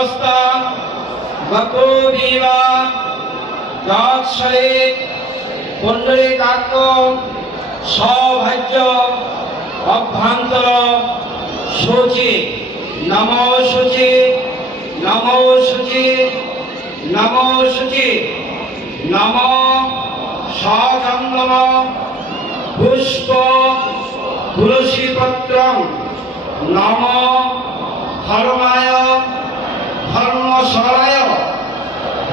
অবস্থা। বকবিবা সৌভাজ্য অভ্যন্তর, সূচি, নম সূচি নম সূচি নম সূচি, নম সচন্দন, পুষ্প নম ধর্মায় ধর্মশরায়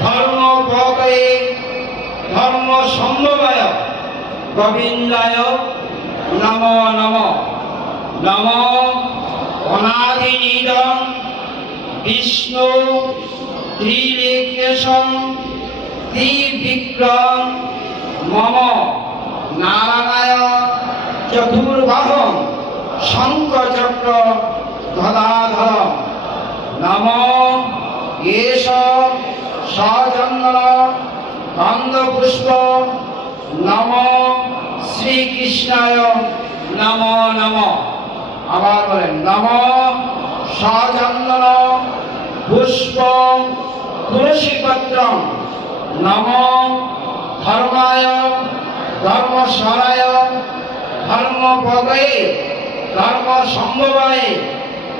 ধর্ম পদয়ে ধর্ম সম্ভবায় গোবিন্দায় নম নম। নম অনাদিনিদম, বিষ্ণু ত্রিলেকেশম ত্রিবিক্রম, মম, নারায়ণ চতুর্বাহম শঙ্কচক্র গদাধর। নম এষ সচন্দন গন্ধপুষ্প নম শ্রীকৃষ্ণায় নম নম। আবার বলেন, নম সচন্দন পুষ্প তুলসীপত্র নম ধর্মায় ধর্মস্বরায় ধর্মপদয়ে ধর্ম সম্ভবায়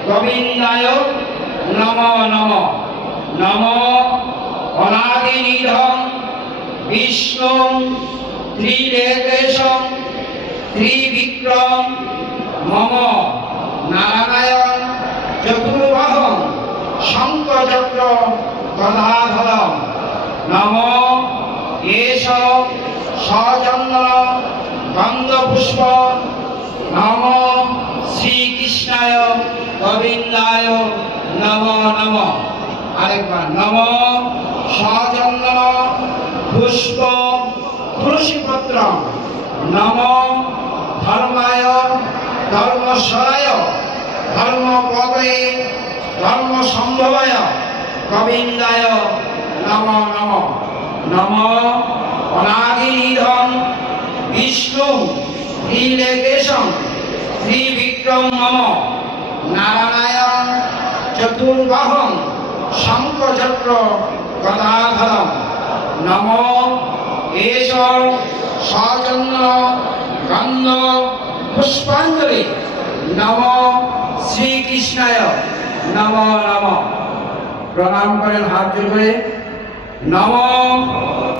গোবিন্দায় নম নম। নম অনাদিনিধম বিষ্ণু ত্রিলেকেশম ত্রিবিক্রম মম নারায়ণ চতুর্বাহম শঙ্কচক্র গদাধরম নম এষ সচন্দন গন্ধপুষ্প নম শ্রীকৃষ্ণায় গোবিন্দায় নম নম আরেকবার নম সচন্দন পুষ্প তুলসীপত্র নম ধর্মায় ধর্মস্বরায় ধর্মপদয়ে ধর্ম সম্ভবায় গোবিন্দায় নম নম। নম অনাদিধম বিষ্ণু ত্রিলেকেশম ত্রিবিক্রম মম নারায়ণ চতুর্বাহম শঙ্কচক্র গদাধরম। নম এষ সচন্দ্র গন্ধ পুষ্পাঞ্জলি। নম শ্রীকৃষ্ণায় নম নম। প্রণাম করেন হাত জোর নম